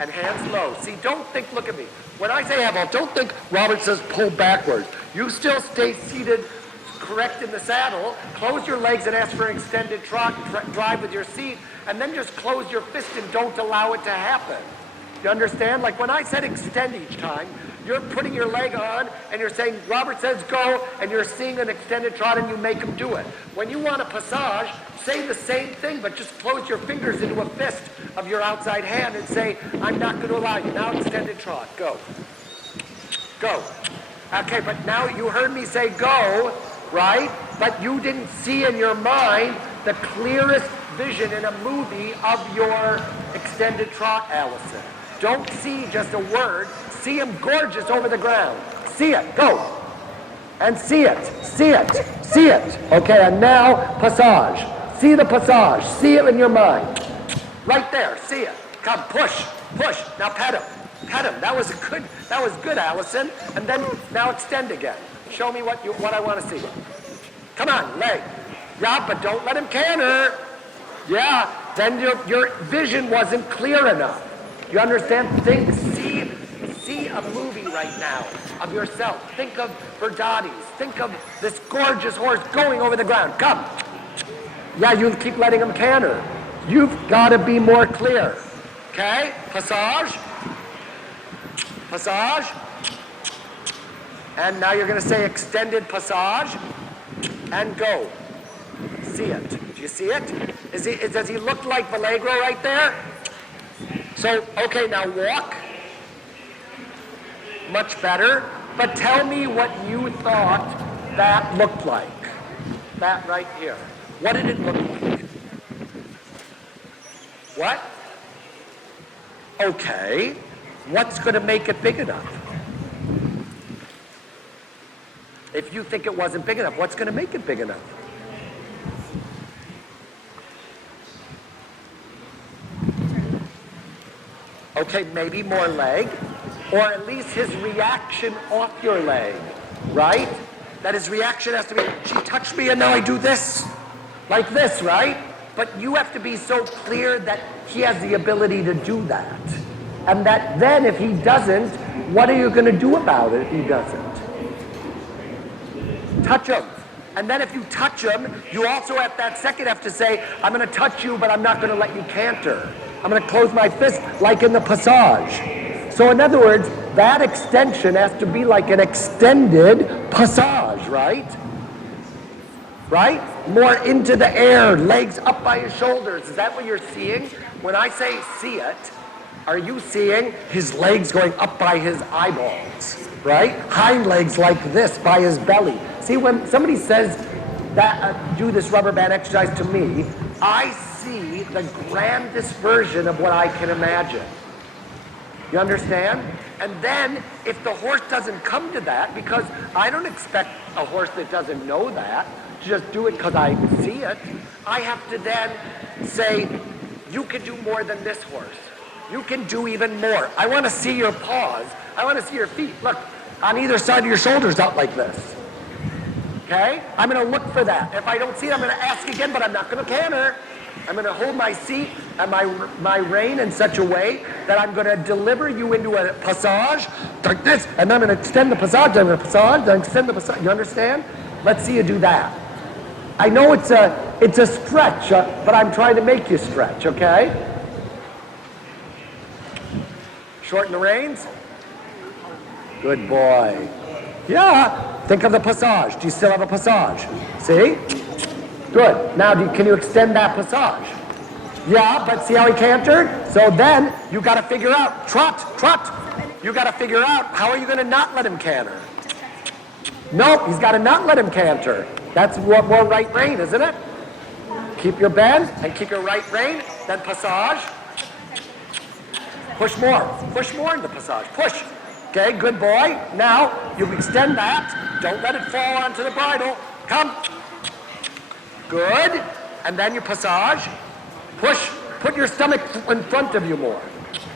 and hands low. See, don't think, look at me. When I say halt, don't think Robert says pull backwards. You still stay seated correct in the saddle, close your legs and ask for an extended trot, drive with your seat, and then just close your fist and don't allow it to happen. You understand? Like when I said extend each time, you're putting your leg on and you're saying, Robert says go, and you're seeing an extended trot and you make him do it. When you want a passage, say the same thing, but just close your fingers into a fist of your outside hand and say, I'm not going to allow you. Now extended trot, go. Go. Okay, but now you heard me say go, right? But you didn't see in your mind the clearest vision in a movie of your extended trot, Allison. Don't see just a word. See him gorgeous over the ground. See it. Go. And see it. See it. See it. Okay, and now passage. See the passage. See it in your mind. Right there. See it. Come, push. Push. Now pet him. Pet him. That was good, Allison. And then now extend again. Show me what I want to see. Come on, leg. Yeah, but don't let him canter. Yeah, then your vision wasn't clear enough. You understand? See a movie right now of yourself. Think of Verdades. Think of this gorgeous horse going over the ground. Come. Yeah, you keep letting him canter. You've got to be more clear. Okay? Passage. Passage. And now you're going to say extended passage. And go. See it. Do you see it? Does he look like Vallegro right there? So, okay, now walk. Much better. But tell me what you thought that looked like. That right here. What did it look like? What? Okay. What's going to make it big enough? If you think it wasn't big enough, what's going to make it big enough? Okay, maybe more leg, or at least his reaction off your leg, right? That his reaction has to be, she touched me and now I do this, like this, right? But you have to be so clear that he has the ability to do that. And that then if he doesn't, what are you going to do about it if he doesn't? Touch him. And then if you touch him, you also at that second have to say, I'm going to touch you, but I'm not going to let you canter. I'm going to close my fist like in the passage. So in other words, that extension has to be like an extended passage, right? Right? More into the air, legs up by his shoulders. Is that what you're seeing? When I say see it, are you seeing his legs going up by his eyeballs, right? Hind legs like this by his belly. See, when somebody says that, do this rubber band exercise to me, I see the grandest version of what I can imagine. You understand? And then, if the horse doesn't come to that, because I don't expect a horse that doesn't know that to just do it because I see it, I have to then say, you can do more than this horse. You can do even more. I want to see your paws. I want to see your feet. Look, on either side of your shoulders out like this. Okay? I'm going to look for that. If I don't see it, I'm going to ask again, but I'm not going to canter. I'm going to hold my seat and my rein in such a way that I'm going to deliver you into a passage like this, and then I'm going to extend the passage, then I'm going to passage, then extend the passage. You understand? Let's see you do that. I know it's a stretch, but I'm trying to make you stretch, okay? Shorten the reins. Good boy. Yeah. Think of the passage. Do you still have a passage? See? Good. Now, can you extend that passage? Yeah, but see how he cantered? So then, you got to figure out, trot, trot. You got to figure out, how are you going to not let him canter? Nope, he's got to not let him canter. That's more right rein, isn't it? Keep your bend and keep your right rein, then passage. Push more into passage, push. Okay, good boy. Now, you extend that. Don't let it fall onto the bridle. Come. Good. And then you passage. Push. Put your stomach in front of you more.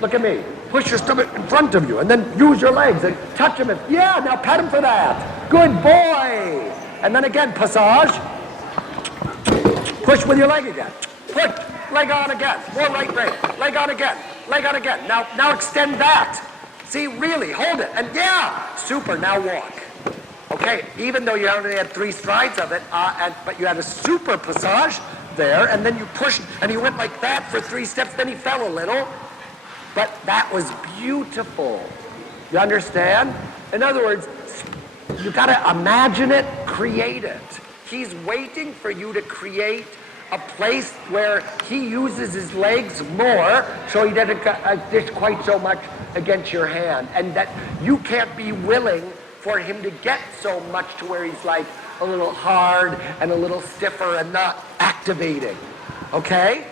Look at me. Push your stomach in front of you. And then use your legs and touch him. Yeah, now pet him for that. Good boy. And then again, passage. Push with your leg again. Push. Leg on again. More right rein. Leg on again. leg out again. Now extend that. See, really, hold it. And yeah, super, now walk. Okay, even though you only had 3 strides of it, but you had a super passage there, and then you pushed, and he went like that for 3 steps, then he fell a little. But that was beautiful. You understand? In other words, you gotta imagine it, create it. He's waiting for you to create a place where he uses his legs more, so he doesn't dish quite so much against your hand, and that you can't be willing for him to get so much to where he's a little hard and a little stiffer and not activating. Okay?